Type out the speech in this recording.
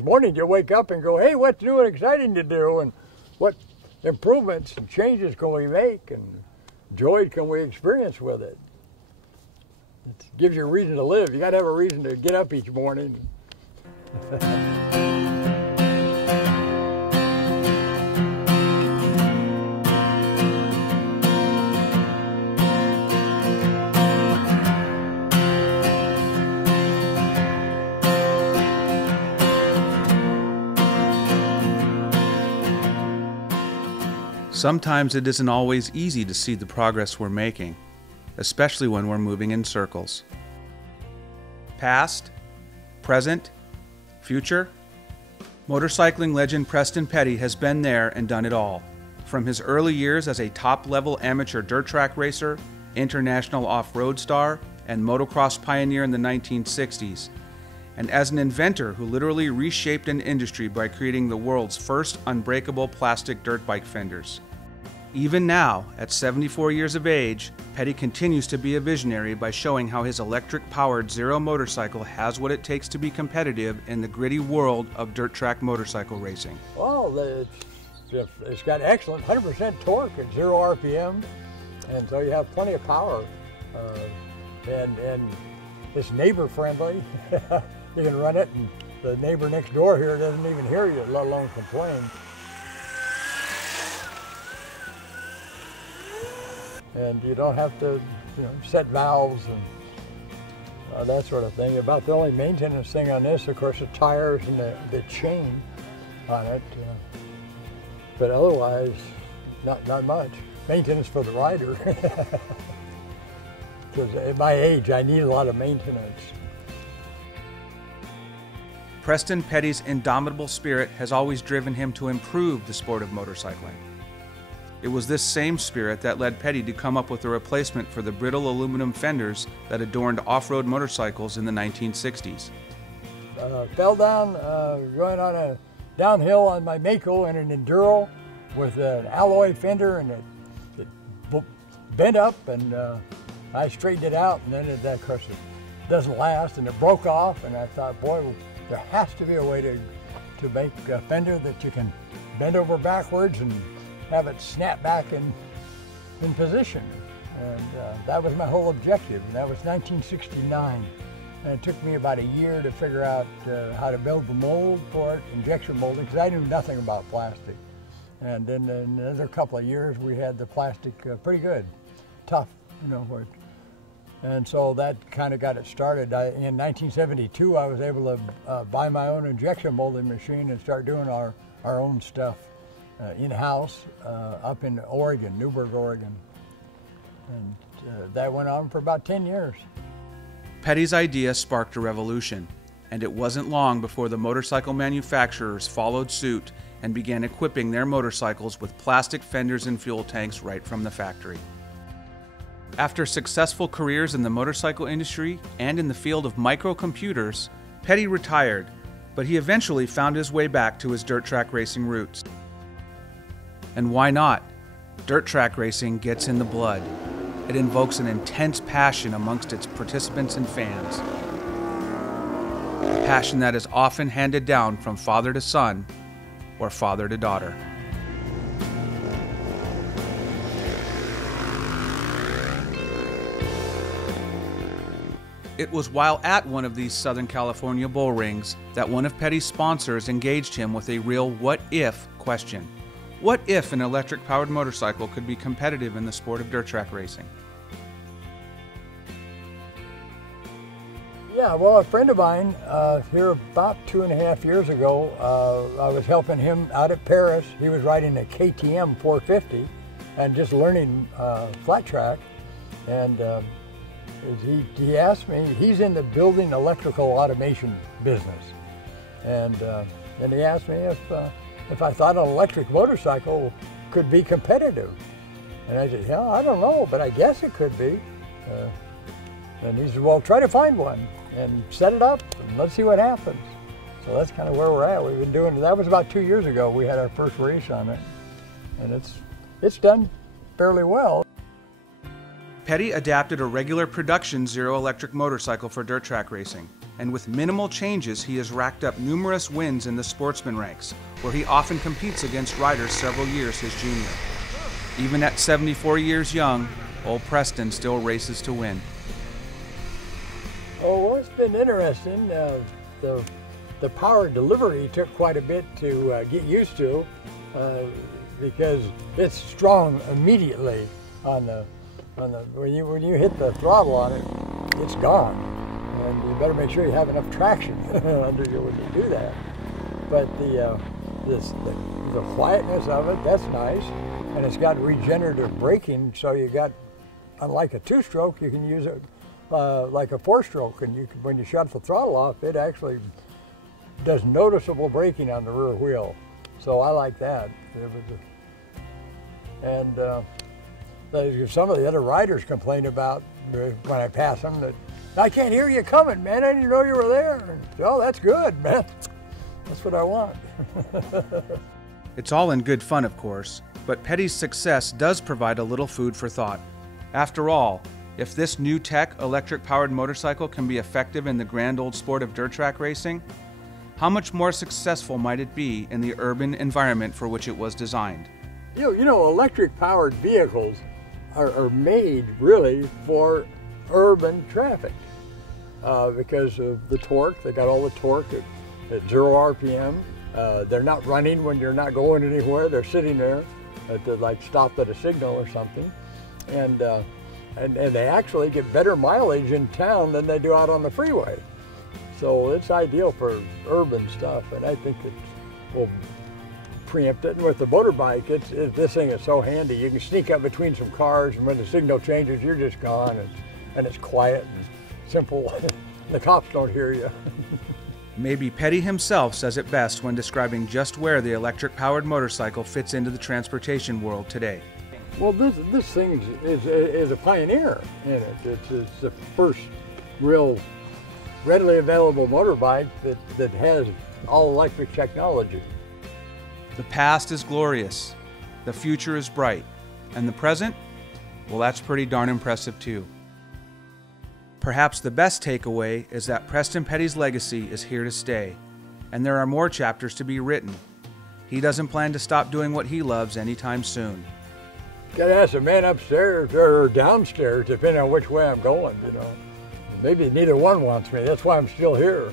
each morning you wake up and go, hey, what's new and exciting to do, and what improvements and changes can we make, and joy can we experience with it. It gives you a reason to live. You got to have a reason to get up each morning. Sometimes it isn't always easy to see the progress we're making, especially when we're moving in circles. Past, present, future. Motorcycling legend Preston Petty has been there and done it all. From his early years as a top-level amateur dirt track racer, international off-road star, and motocross pioneer in the 1960s, and as an inventor who literally reshaped an industry by creating the world's first unbreakable plastic dirt bike fenders. Even now, at 74 years of age, Petty continues to be a visionary by showing how his electric-powered Zero motorcycle has what it takes to be competitive in the gritty world of dirt track motorcycle racing. Well, it's got excellent 100% torque at 0 RPM, and so you have plenty of power, and it's neighbor-friendly. You can run it, and the neighbor next door here doesn't even hear you, let alone complain. And you don't have to, set valves and that sort of thing. About the only maintenance thing on this, of course, the tires and the chain on it. But otherwise, not much. Maintenance for the rider. Because at my age, I need a lot of maintenance. Preston Petty's indomitable spirit has always driven him to improve the sport of motorcycling. It was this same spirit that led Petty to come up with a replacement for the brittle aluminum fenders that adorned off-road motorcycles in the 1960s. Fell down going on a downhill on my Mako in an Enduro with an alloy fender, and it bent up, and I straightened it out, and then of course it doesn't last, and it broke off, and I thought, boy, there has to be a way to make a fender that you can bend over backwards and have it snap back in position. And that was my whole objective, and that was 1969. And it took me about a year to figure out how to build the mold for it, injection molding, because I knew nothing about plastic. And then in another couple of years, we had the plastic pretty good, tough, and so that kind of got it started. In 1972, I was able to buy my own injection molding machine and start doing our own stuff in-house up in Oregon, Newberg, Oregon. And that went on for about 10 years. Petty's idea sparked a revolution, and it wasn't long before the motorcycle manufacturers followed suit and began equipping their motorcycles with plastic fenders and fuel tanks right from the factory. After successful careers in the motorcycle industry and in the field of microcomputers, Petty retired, but he eventually found his way back to his dirt track racing roots. And why not? Dirt track racing gets in the blood. It invokes an intense passion amongst its participants and fans. A passion that is often handed down from father to son or father to daughter. It was while at one of these Southern California bull rings that one of Petty's sponsors engaged him with a real what-if question. What if an electric-powered motorcycle could be competitive in the sport of dirt track racing? Yeah, well, a friend of mine here about 2.5 years ago, I was helping him out at Paris. He was riding a KTM 450 and just learning flat track. And he asked me, he's in the building electrical automation business. And he asked me if I thought an electric motorcycle could be competitive. And I said, yeah, I don't know, but I guess it could be. And he said, well, try to find one and set it up and let's see what happens. So that's kind of where we're at. We've been doing it. That was about 2 years ago. We had our first race on it, and it's done fairly well. Petty adapted a regular production Zero electric motorcycle for dirt track racing, and with minimal changes he has racked up numerous wins in the sportsman ranks, where he often competes against riders several years his junior. Even at 74 years young, old Preston still races to win. Oh, well, it's been interesting. The power delivery took quite a bit to get used to because it's strong immediately on the when you hit the throttle on it, it's gone, and you better make sure you have enough traction under you when you do that. But the quietness of it, that's nice, and it's got regenerative braking, so you got, unlike a two-stroke, you can use it like a four-stroke, and when you shut the throttle off, it actually does noticeable braking on the rear wheel. So I like that. Some of the other riders complain about when I pass them that I can't hear you coming, man. I didn't know you were there. And, oh, that's good, man. That's what I want. It's all in good fun, of course, but Petty's success does provide a little food for thought. After all, if this new tech electric-powered motorcycle can be effective in the grand old sport of dirt track racing, how much more successful might it be in the urban environment for which it was designed? You know, electric-powered vehicles are made really for urban traffic because of the torque. They got all the torque at 0 RPM. They're not running when you're not going anywhere. They're sitting there like stopped at a signal or something, and they actually get better mileage in town than they do out on the freeway. So it's ideal for urban stuff, and I think it will preempt it. And with the motorbike, this thing is so handy. You can sneak up between some cars, and when the signal changes, you're just gone, and it's quiet and simple. The cops don't hear you. Maybe Petty himself says it best when describing just where the electric-powered motorcycle fits into the transportation world today. Well, this thing is a pioneer in it. It's the first real readily available motorbike that has all-electric technology. The past is glorious, the future is bright, and the present, well, that's pretty darn impressive too. Perhaps the best takeaway is that Preston Petty's legacy is here to stay, and there are more chapters to be written. He doesn't plan to stop doing what he loves anytime soon. Gotta ask the man upstairs or downstairs, depending on which way I'm going, you know. Maybe neither one wants me. That's why I'm still here.